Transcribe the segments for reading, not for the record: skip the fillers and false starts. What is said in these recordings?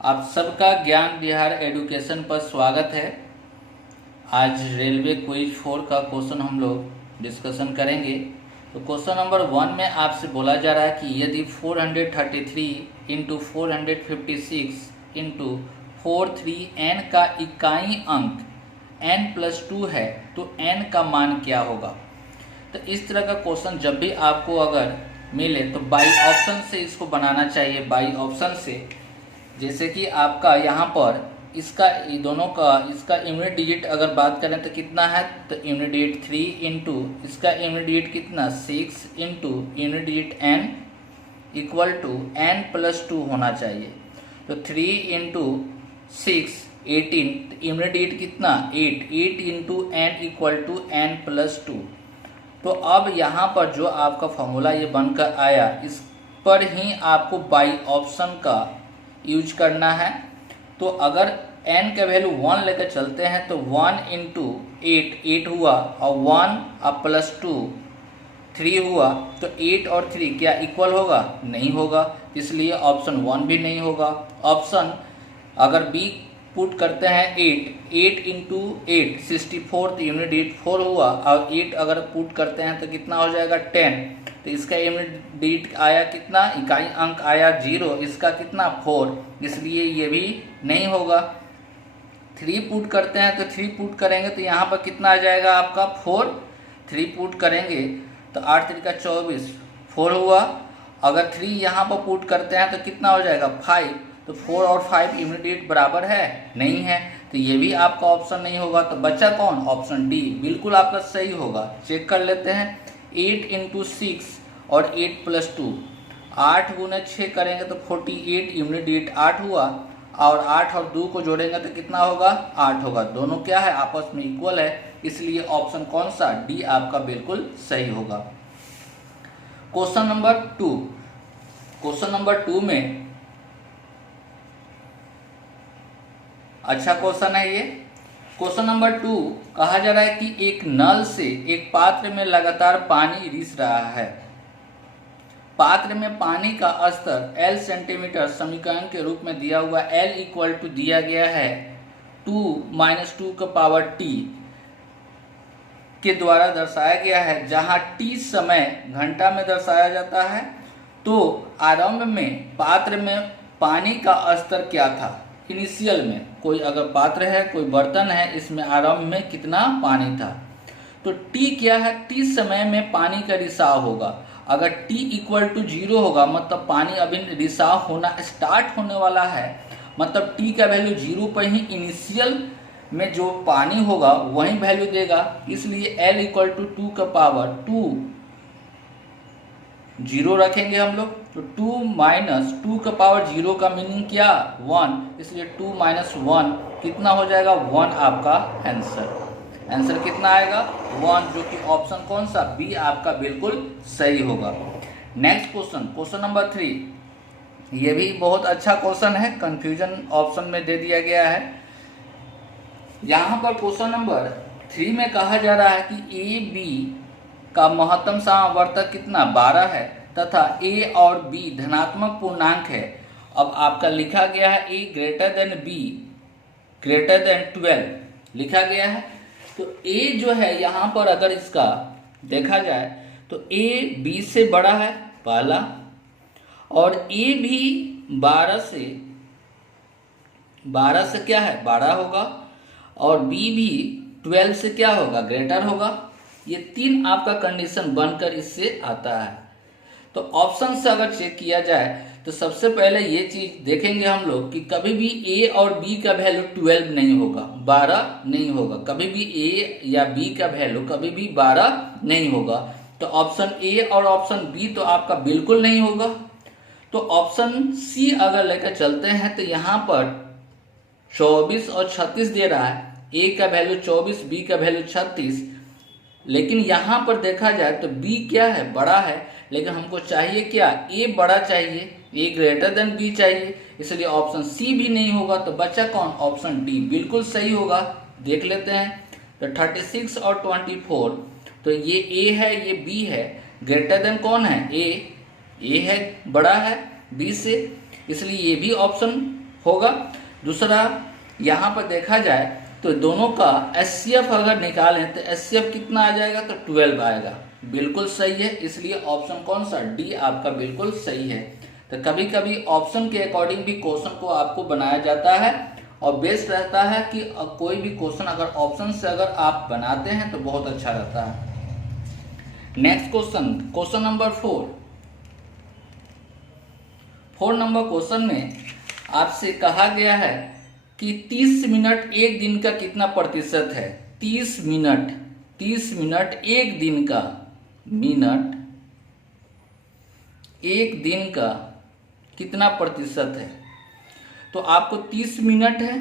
आप सबका ज्ञान विहार एडुकेशन पर स्वागत है। आज रेलवे क्विज 4 का क्वेश्चन हम लोग डिस्कशन करेंगे। तो क्वेश्चन नंबर 1 में आपसे बोला जा रहा है कि यदि 433 इंटू 456 इंटू 43n का इकाई अंक n+2 है तो n का मान क्या होगा। तो इस तरह का क्वेश्चन जब भी आपको अगर मिले तो बाई ऑप्शन से इसको बनाना चाहिए। बाई ऑप्शन से जैसे कि आपका यहाँ पर इसका दोनों का इसका यूनिट डिजिट अगर बात करें तो कितना है, तो यूनिट डिजिट 3 इंटू इसका यूनिट डिजिट कितना 6 into unit digit n equal to n+2 होना चाहिए। तो 3 इंटू 6 18, यूनिट डिजिट कितना 8 into n equal to n+2। तो अब यहाँ पर जो आपका फॉर्मूला ये बनकर आया इस पर ही आपको बाई ऑप्शन का यूज करना है। तो अगर n का वैल्यू 1 लेकर चलते हैं तो 1 इंटू 8 हुआ और 1 प्लस 2 3 हुआ, तो 8 और 3 क्या इक्वल होगा, नहीं होगा, इसलिए ऑप्शन 1 भी नहीं होगा। ऑप्शन अगर बी पुट करते हैं 8 इंटू 8 64, यूनिट डिजिट 4 हुआ और 8 अगर पुट करते हैं तो कितना हो जाएगा 10। तो इसका यूनिट डिजिट आया कितना, इकाई अंक आया 0, इसका कितना 4, इसलिए ये भी नहीं होगा। 3 पुट करते हैं तो 3 पुट करेंगे तो यहाँ पर कितना आ जाएगा आपका 4, 3 पुट करेंगे तो 8 3 का 24 4 हुआ। अगर 3 यहाँ पर पुट करते हैं तो कितना हो जाएगा 5, तो 4 और 5 यूनिट डिजिट बराबर है, नहीं है, तो ये भी आपका ऑप्शन नहीं होगा। तो बचा कौन, ऑप्शन डी बिल्कुल आपका सही होगा। चेक कर लेते हैं 8 इंटू 6 और 8+2, 8 गुने 6 करेंगे तो 48, यूनिट डिजिट 8 हुआ और 8 और 2 को जोड़ेंगे तो कितना होगा 8 होगा। दोनों क्या है आपस में इक्वल है, इसलिए ऑप्शन कौन सा, डी आपका बिल्कुल सही होगा। क्वेश्चन नंबर 2, क्वेश्चन नंबर 2 में अच्छा क्वेश्चन है ये। क्वेश्चन नंबर 2 कहा जा रहा है कि एक नल से एक पात्र में लगातार पानी रिस रहा है। पात्र में पानी का स्तर L सेंटीमीटर समीकरण के रूप में दिया हुआ L इक्वल टू दिया गया है 2 - 2 का पावर t के द्वारा दर्शाया गया है, जहां t समय घंटा में दर्शाया जाता है। तो आरंभ में पात्र में पानी का स्तर क्या था, इनिशियल में कोई अगर पात्र है कोई बर्तन है इसमें आरंभ में कितना पानी था। तो t क्या है, t समय में पानी का रिसाव होगा। अगर t इक्वल टू 0 होगा मतलब पानी अभी रिसाव होना स्टार्ट होने वाला है, मतलब t का वैल्यू 0 पर ही इनिशियल में जो पानी होगा वही वैल्यू देगा, इसलिए L इक्वल टू 2 का पावर 2 0 रखेंगे हम लोग। तो 2 - 2 का पावर 0 का मीनिंग क्या 1, इसलिए 2 - 1 कितना हो जाएगा 1 आपका आंसर। आंसर कितना आएगा 1, जो कि ऑप्शन कौन सा, बी आपका बिल्कुल सही होगा। नेक्स्ट क्वेश्चन, क्वेश्चन नंबर 3, ये भी बहुत अच्छा क्वेश्चन है, कंफ्यूजन ऑप्शन में दे दिया गया है। यहाँ पर क्वेश्चन नंबर 3 में कहा जा रहा है कि ए बी का महत्तम समावर्तक कितना 12 है तथा a और b धनात्मक पूर्णांक है। अब आपका लिखा गया है a greater than b greater than 12 लिखा गया है। तो a जो है यहाँ पर अगर इसका देखा जाए तो a b से बड़ा है पहला, और a भी 12 से क्या है 12 होगा, और b भी 12 से क्या होगा ग्रेटर होगा। ये 3 आपका कंडीशन बनकर इससे आता है। तो ऑप्शन से अगर चेक किया जाए तो सबसे पहले ये चीज देखेंगे हम लोग कि कभी भी a और b का वैल्यू 12 नहीं होगा, 12 नहीं होगा, कभी भी a या b का वैल्यू कभी भी 12 नहीं होगा। तो ऑप्शन a और ऑप्शन b तो आपका बिल्कुल नहीं होगा। तो ऑप्शन c अगर लेकर चलते हैं तो यहाँ पर 24 और 36 दे रहा है, a का वैल्यू 24, b का वैल्यू 36, लेकिन यहाँ पर देखा जाए तो b क्या है बड़ा है, लेकिन हमको चाहिए क्या a बड़ा चाहिए, a ग्रेटर देन b चाहिए, इसलिए ऑप्शन सी भी नहीं होगा। तो बचा कौन, ऑप्शन डी बिल्कुल सही होगा। देख लेते हैं तो 36 और 24, तो ये a है ये b है, ग्रेटर देन कौन है a है बड़ा है b से, इसलिए ये भी ऑप्शन होगा। दूसरा यहाँ पर देखा जाए तो दोनों का HCF अगर निकालें तो HCF कितना आ जाएगा, तो 12 आएगा। बिल्कुल सही है, इसलिए ऑप्शन कौन सा, डी आपका बिल्कुल सही है। तो कभी कभी ऑप्शन के अकॉर्डिंग भी क्वेश्चन को आपको बनाया जाता है और बेस्ट रहता है कि कोई भी क्वेश्चन अगर ऑप्शन से अगर आप बनाते हैं तो बहुत अच्छा रहता है। Next question, question number 4 number question में आपसे कहा गया है कि 30 मिनट एक दिन का कितना प्रतिशत है। 30 मिनट एक दिन का, मिनट एक दिन का कितना प्रतिशत है। तो आपको 30 मिनट है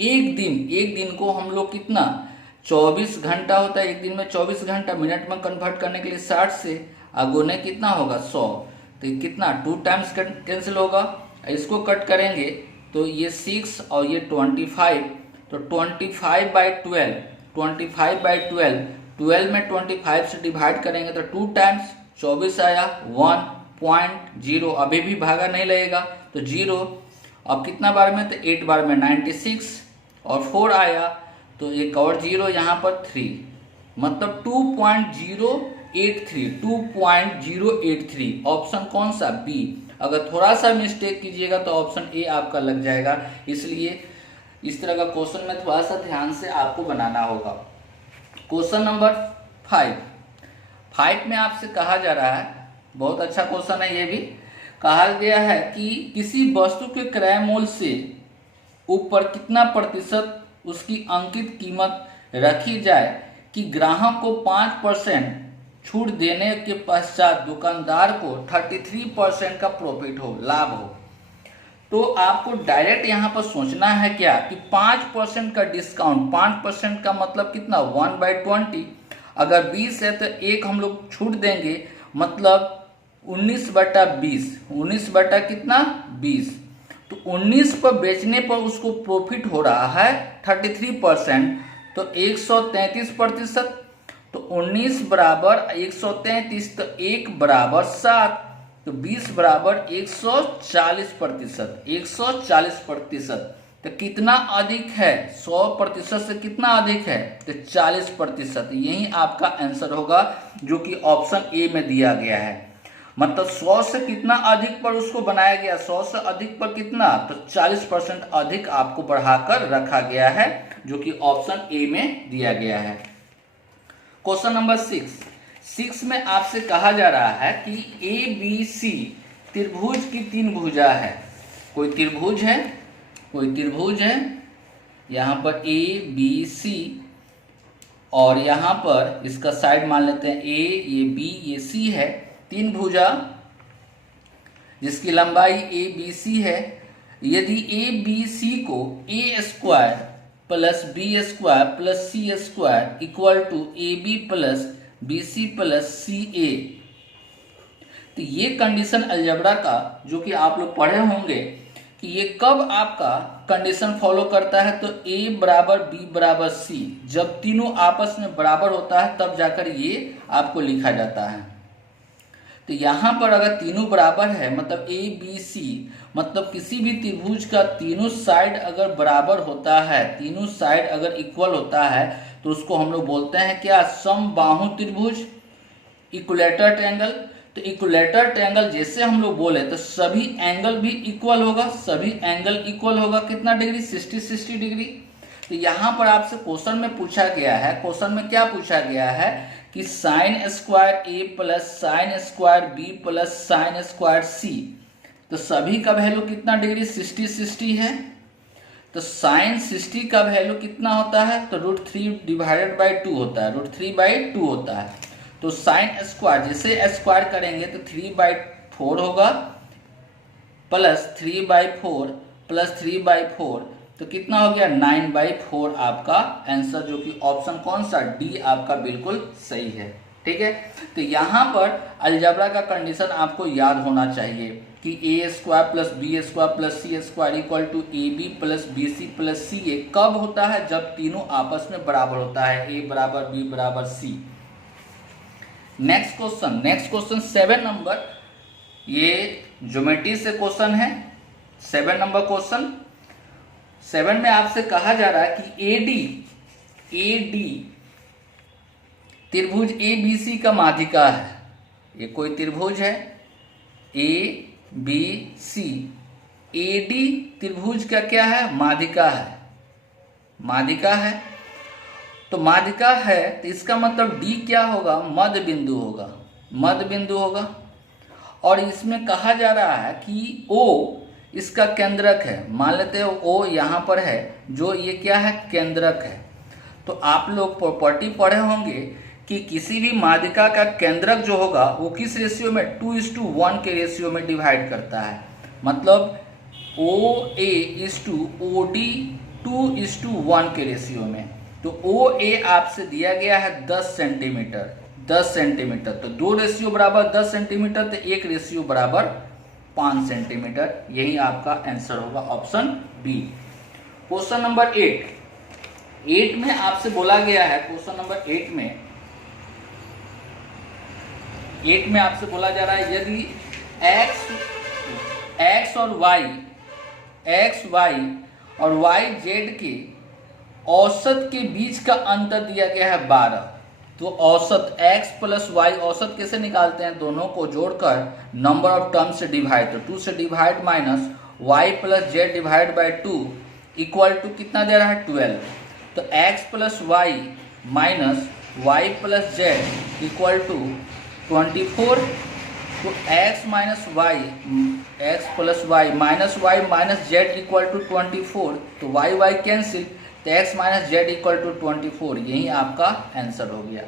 एक दिन को हम लोग कितना 24 घंटा होता है, एक दिन में 24 घंटा, मिनट में कन्वर्ट करने के लिए 60 से अगुने कितना होगा 100, तो कितना 2 टाइम्स कैंसिल होगा। इसको कट करेंगे तो ये 6 और ये 25, तो 25/12, 12 में 25 से डिवाइड करेंगे तो 2 टाइम्स 24 आया 1.0, अभी भी भागा नहीं लगेगा तो 0। अब कितना बार में, तो 8 बार में 96 और 4 आया तो एक और 0 यहाँ पर 3, मतलब 2.083। ऑप्शन कौन सा, बी। अगर थोड़ा सा मिस्टेक कीजिएगा तो ऑप्शन ए आपका लग जाएगा, इसलिए इस तरह का क्वेश्चन में थोड़ा सा ध्यान से आपको बनाना होगा। क्वेश्चन नंबर 5 में आपसे कहा जा रहा है, बहुत अच्छा क्वेश्चन है ये भी। कहा गया है कि किसी वस्तु के क्रय मूल्य से ऊपर कितना प्रतिशत उसकी अंकित कीमत रखी जाए कि ग्राहक को 5% छूट देने के पश्चात दुकानदार को 33% का प्रॉफिट हो, लाभ हो। तो आपको डायरेक्ट यहाँ पर सोचना है क्या कि 5% का डिस्काउंट, 5% का मतलब कितना 1/20, अगर 20 है तो एक हम लोग छूट देंगे, मतलब 19/20, 19 बटा कितना 20, तो 19 पर बेचने पर उसको प्रॉफिट हो रहा है 33%, तो 133%, तो 19 बराबर 133, तो 1 बराबर 7, तो 20 बराबर 140%, 140%। तो कितना अधिक है, 100% से कितना अधिक है, तो 40%। यही आपका आंसर होगा जो कि ऑप्शन ए में दिया गया है। मतलब 100 से कितना अधिक पर उसको बनाया गया, 100 से अधिक पर कितना, तो 40% अधिक आपको बढ़ाकर रखा गया है, जो कि ऑप्शन ए में दिया गया है। क्वेश्चन नंबर 6 में आपसे कहा जा रहा है कि ABC त्रिभुज की 3 भुजा है। कोई त्रिभुज है यहाँ पर ABC, और यहाँ पर इसका साइड मान लेते हैं A, ये B, ये C है, 3 भुजा जिसकी लंबाई ABC है। यदि ABC को A² plus B² plus C² equal to AB plus BC plus CA, तो ये कंडीशन अलजेब्रा का जो कि आप लोग पढ़े होंगे कि ये कब आपका कंडीशन फॉलो करता है, तो A बराबर B बराबर C, जब तीनों आपस में बराबर होता है तब जाकर ये आपको लिखा जाता है। तो यहाँ पर अगर तीनों बराबर है मतलब ABC, मतलब किसी भी त्रिभुज का तीनों साइड अगर बराबर होता है, तीनों साइड अगर इक्वल होता है, तो उसको हम लोग बोलते हैं क्या, समबाहु त्रिभुज, इक्विलेटरल ट्रायंगल। तो इक्विलेटरल ट्रायंगल जैसे हम लोग बोले तो सभी एंगल भी इक्वल होगा, सभी एंगल इक्वल होगा कितना डिग्री, 60 डिग्री। तो यहाँ पर आपसे क्वेश्चन में पूछा गया है, क्वेश्चन में क्या पूछा गया है कि sin² A plus sin² B plus sin² C, तो सभी का वैल्यू कितना डिग्री, 60 है। तो sin 60 का वैल्यू कितना होता है, तो √3 डिवाइडेड बाई 2 होता है, √3/2 होता है। तो sin² जैसे स्क्वायर करेंगे तो 3/4 होगा, प्लस 3/4 प्लस 3/4, तो कितना हो गया 9/4 आपका आंसर, जो कि ऑप्शन कौन सा, डी आपका बिल्कुल सही है। ठीक है, तो यहाँ पर अलजेब्रा का कंडीशन आपको याद होना चाहिए कि A² plus B² plus C² equal to AB plus BC plus CA कब होता है, जब तीनों आपस में बराबर होता है, A बराबर B बराबर C। नेक्स्ट क्वेश्चन 7 नंबर, ये ज्योमेट्री से क्वेश्चन है। 7 नंबर क्वेश्चन। 7 में आपसे कहा जा रहा है कि एडी त्रिभुज ABC का माध्यिका है। ये कोई त्रिभुज है ABC, एडी त्रिभुज का क्या है? माध्यिका है। माध्यिका है तो माध्यिका है तो इसका मतलब D क्या होगा? मध्य बिंदु होगा। मध्य बिंदु होगा। और इसमें कहा जा रहा है कि O इसका केंद्रक है। मान लेते हैं O यहाँ पर है, जो ये क्या है? केंद्रक है। तो आप लोग प्रॉपर्टी पढ़े होंगे कि किसी भी माध्यिका का केंद्रक जो होगा वो किस रेशियो में? 2:1 के रेशियो में डिवाइड करता है। मतलब OA इज टू OD 2:1 के रेशियो में। तो OA आपसे दिया गया है 10 सेंटीमीटर। 10 सेंटीमीटर तो 2 रेशियो बराबर 10 सेंटीमीटर, तो 1 रेशियो बराबर 5 सेंटीमीटर। यही आपका आंसर होगा ऑप्शन बी। क्वेश्चन नंबर 8 में आपसे बोला गया है, क्वेश्चन नंबर 8 में आपसे बोला जा रहा है यदि x और y z के औसत के बीच का अंतर दिया गया है 12। तो औसत x प्लस y औसत कैसे निकालते हैं? दोनों को जोड़कर नंबर ऑफ टर्म से डिवाइड, तो 2 से divide minus y plus z divide by 2 equal to कितना दे रहा है? 12। तो x plus y minus y plus z equal to 24। तो x minus y, x plus y minus y minus z equal to 24। तो y cancel, तो x minus z equal to 24। यही आपका आंसर हो गया।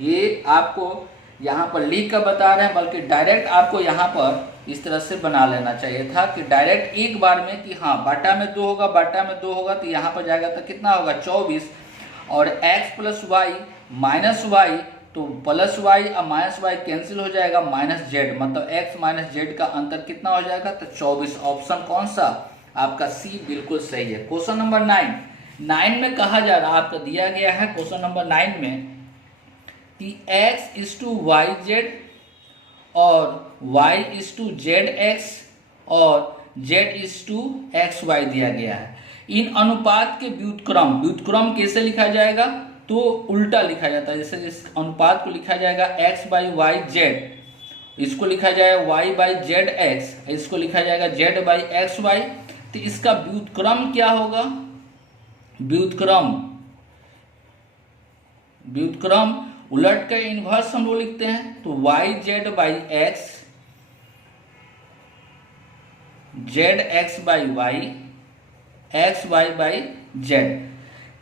ये आपको यहाँ पर लिख कर बता रहे हैं, बल्कि डायरेक्ट आपको यहाँ पर इस तरह से बना लेना चाहिए था कि डायरेक्ट एक बार में कि हाँ बाटा में 2 होगा, बाटा में 2 होगा, तो यहाँ पर जाएगा तो कितना होगा? 24। और x plus y minus y, तो प्लस वाई और माइनस वाई कैंसिल हो जाएगा, माइनस जेड, मतलब x माइनस जेड का अंतर कितना हो जाएगा? तो 24। ऑप्शन कौन सा? आपका सी बिल्कुल सही है। क्वेश्चन नंबर 9 में कहा जा रहा है, आपका दिया गया है क्वेश्चन नंबर 9 में कि x is to y z और y is to z x और z is to x y दिया गया है। इन अनुपात के व्युत्क्रम कैसे लिखा जाएगा? तो उल्टा लिखा जाता है। जैसे इस अनुपात को लिखा जाएगा x बाई वाई जेड, इसको लिखा जाएगा y बाई जेड एक्स, इसको लिखा जाएगा z बाई एक्स वाई। तो इसका व्युत्क्रम क्या होगा? व्युत्क्रम उलट कर इन्वर्स हम लोग लिखते हैं, तो y z by x, z x by y, x y by z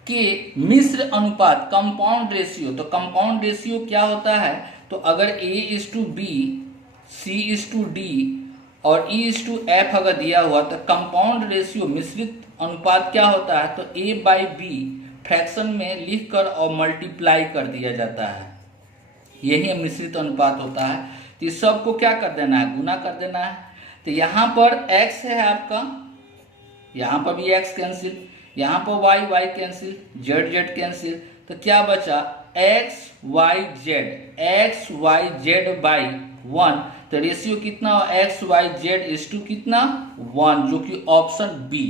के मिश्र अनुपात, कंपाउंड रेशियो। तो कंपाउंड रेशियो क्या होता है? तो अगर a is to b, c is to d और e इज टू f अगर दिया हुआ, तो कंपाउंड रेशियो मिश्रित अनुपात क्या होता है? तो a बाई बी फ्रैक्शन में लिखकर और मल्टीप्लाई कर दिया जाता है, यही मिश्रित अनुपात होता है। तो इस सब को क्या कर देना है? गुना कर देना है। तो यहाँ पर x है आपका, यहाँ पर भी x कैंसिल, यहाँ पर y कैंसिल, z कैंसिल, तो क्या बचा? x y z by 1। तो रेशियो कितना हो? x y z is to कितना? 1, जो कि ऑप्शन बी।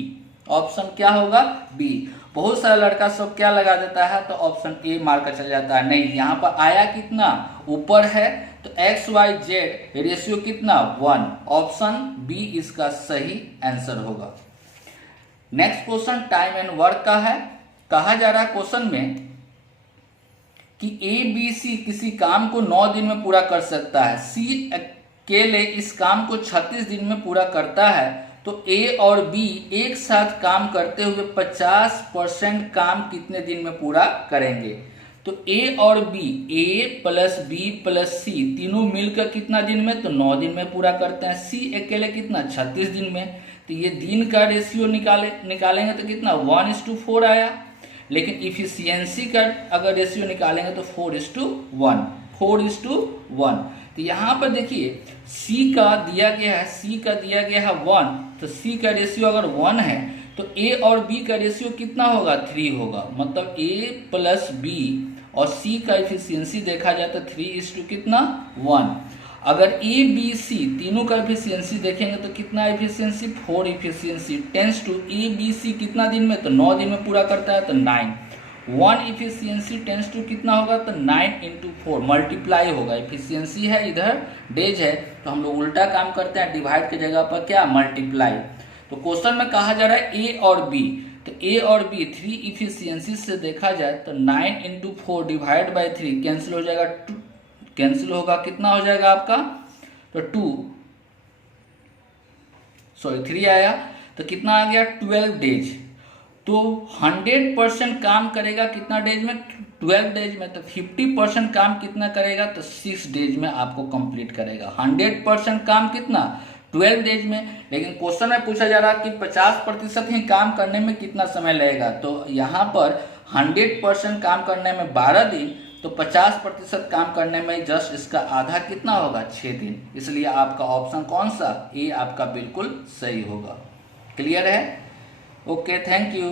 ऑप्शन क्या होगा? बी। बहुत सारा लड़का सब क्या लगा देता है? तो ऑप्शन ए मार कर चल जाता है। नहीं, यहाँ पर आया कितना? ऊपर है, तो x y z रेशियो कितना? 1। ऑप्शन बी इसका सही आंसर होगा। Next question time and work का है। कहा जा रहा है क्वेश्चन में कि ABC किसी काम को 9 दिन में पूरा कर सकता है, C अकेले इस काम को 36 दिन में पूरा करता है, तो A और B एक साथ काम करते हुए 50% काम कितने दिन में पूरा करेंगे? तो A और B, A plus B plus C तीनों मिलकर कितना दिन में? तो 9 दिन में पूरा करते हैं। C अकेले कितना? 36 दिन में। तो ये दिन का रेशियो निकालेंगे तो कितना? 1:4 आया। लेकिन इफिशियंसी का अगर रेशियो निकालेंगे तो 4:1, 4:1। तो यहाँ पर देखिए C का दिया गया है 1, तो C का रेशियो अगर 1 है तो A और B का रेशियो कितना होगा? 3 होगा। मतलब A प्लस B और C का इफिशियंसी देखा जाए तो 3:1। अगर ए बी सी तीनों का एफिशिएंसी देखेंगे तो कितना efficiency 4 efficiency tends to A B C कितना दिन में, तो 9 दिन में पूरा करता है तो 9। 1 एफिशिएंसी टेंस टू कितना होगा, तो 9 इंटू 4 मल्टीप्लाई होगा। एफिशिएंसी है इधर डेज है तो हम लोग उल्टा काम करते हैं, डिवाइड की जगह पर क्या मल्टीप्लाई। तो क्वेश्चन में कहा जा रहा है ए और बी, तो ए और बी 3 इफिशियंसी से देखा जाए तो 9 इंटू 4 डिवाइड बाई 3 कैंसिल हो जाएगा, कैंसिल होगा, कितना हो जाएगा आपका, तो 3 आया, तो कितना आ गया 12 डेज। तो 100% काम करेगा कितना डेज में, 12 डेज में। तो 50% काम कितना करेगा, तो 6 डेज में आपको कंप्लीट करेगा। 100% काम कितना 12 डेज में। लेकिन क्वेश्चन में पूछा जा रहा है कि 50% ही काम करने में कितना समय लगेगा, तो यहाँ पर 100% काम करने में 12 दिन, तो 50% काम करने में जस्ट इसका आधा कितना होगा 6 दिन। इसलिए आपका ऑप्शन कौन सा, ए आपका बिल्कुल सही होगा। क्लियर है? Okay, thank you.